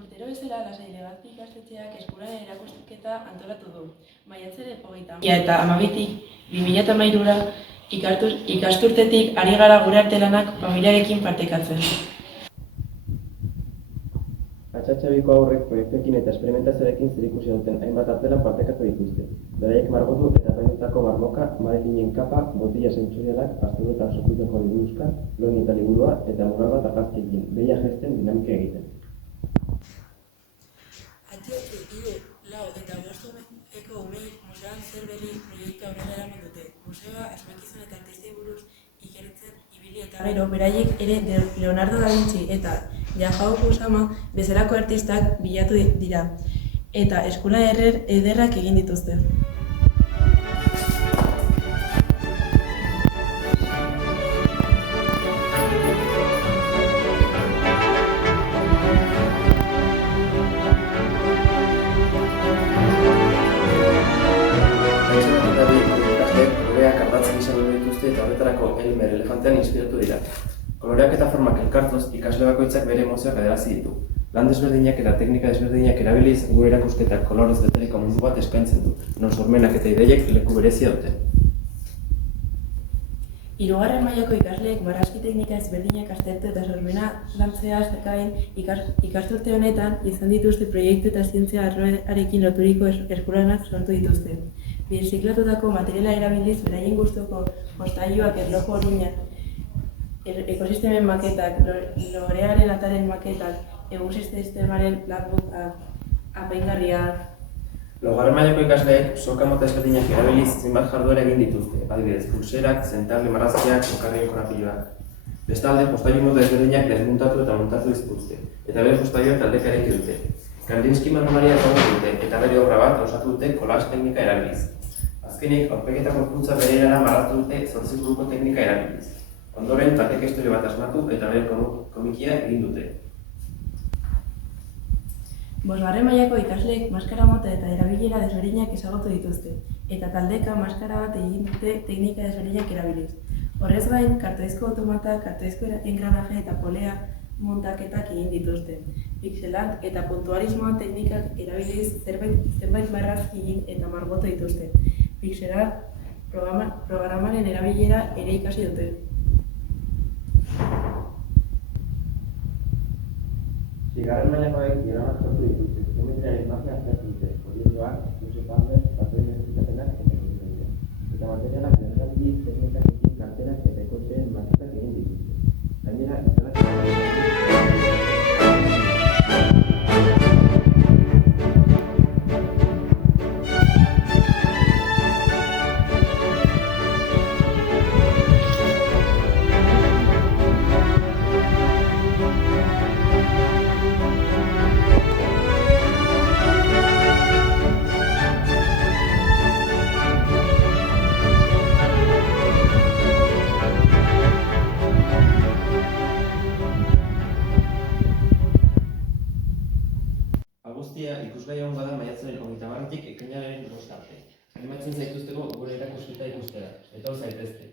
Urtero bezala Lasai Legazpi ikastetxeak eskularen erakusketa antolatu du. Maiatzaren 2012tik 2013ra ikasturtetik ari gara gure artelanak familiarekin partekatzen. Atxatxabiko haurrek proiektuekin eta esperimentazioarekin zerikusia duten hainbat artelan partekatu dituzte. Beraiek margotu eta apaindutako marmoka, madrilinen kapa, botila sentsorialak, asturu eta sokuteko liburuska, loin eta liburua eta mural bat argazkiekin, behia gesten dinamika egiten. Atxatxe, 3, 4 eta 5 umeek museoan zer berri proiektu aurrera eraman dute. Museoa asmakizun eta artistei buruz ikertzen ibili eta gero beraiek ere Leonardo da Vinci eta Yahoo Kusama bezalako artistak bilatu dira eta eskula ederrak egin dituzte. Eta horretarako Elmer elefantean inspiratu dira. Koloreak eta formak elkartuz, ikasle bakoitzak bere emozioak adierazi ditu. Lan desberdinak eta teknika desberdinak erabiliz gure erakusketak kolorez beteriko mundu bat eskaintzen du, non sormenak eta ideiek leku berezia dute. Hirugarren mailako ikasleek marrazki teknika ezberdinak aztertu eta sormena lantzea gain ikasturte honetan izan dituzte proiektu eta zientzia arloarekin loturiko eskulanak sortu dituzte. Birziklatutako materiala erabiliz beraien gustuko jostailuak, erloju orina, ekosistemen maketak, lorearen ataren maketak, egun-sistemaren planbook apaingarriak. Laugarren mailako ikasleek soka mota ezberdinak erabiliz zenbat jarduera egin dituzte, adibidez, pulserak, zentable marrazkiak, okarrien korapiloak. Bestalde, jostailu mota ezberdinak desmuntatu eta montatu dituzte, eta bere jostailuak taldeka eraiki dute. Kandinsky manualia ezagutu dute eta bere obra bat osatu dute collage teknika erabiliz. Azkenik, aurpegita gorputza bere erara marraztu dute 8 buruko teknika erabiliz. Ondoren, batek historia bat asmatu eta bere komikia egin dute. Bosgarren mailako ikasleek maskara mota eta erabilera desberdinak ezagutu dituzte, eta taldeka maskara bat egin dute teknika desberdinak erabiliz. Horrez gain, kartoizko automata, kartoizko engranaje eta polea montaketak egin dituzte. Pixelat eta puntualismoa teknikak erabiliz zerbait marrazki egin eta margotu dituzte. Pixelat programaren erabilera ere ikasi dute. Bigarren mailakoek diagramak sortu dituzte, geometriaren magia aztertu dute, polioak, museoalde, patroien ezitapenak eta egin eta materialak berrantzi, teknikak egin karterak eta ekoizpen maketak egin dituzte. Gainera, guztia ikusgai egon bada maiatzaren 30tik ekainaren 5 arte. Animatzen zaituzteko gure erakusketa ikustera, eta zaitezte.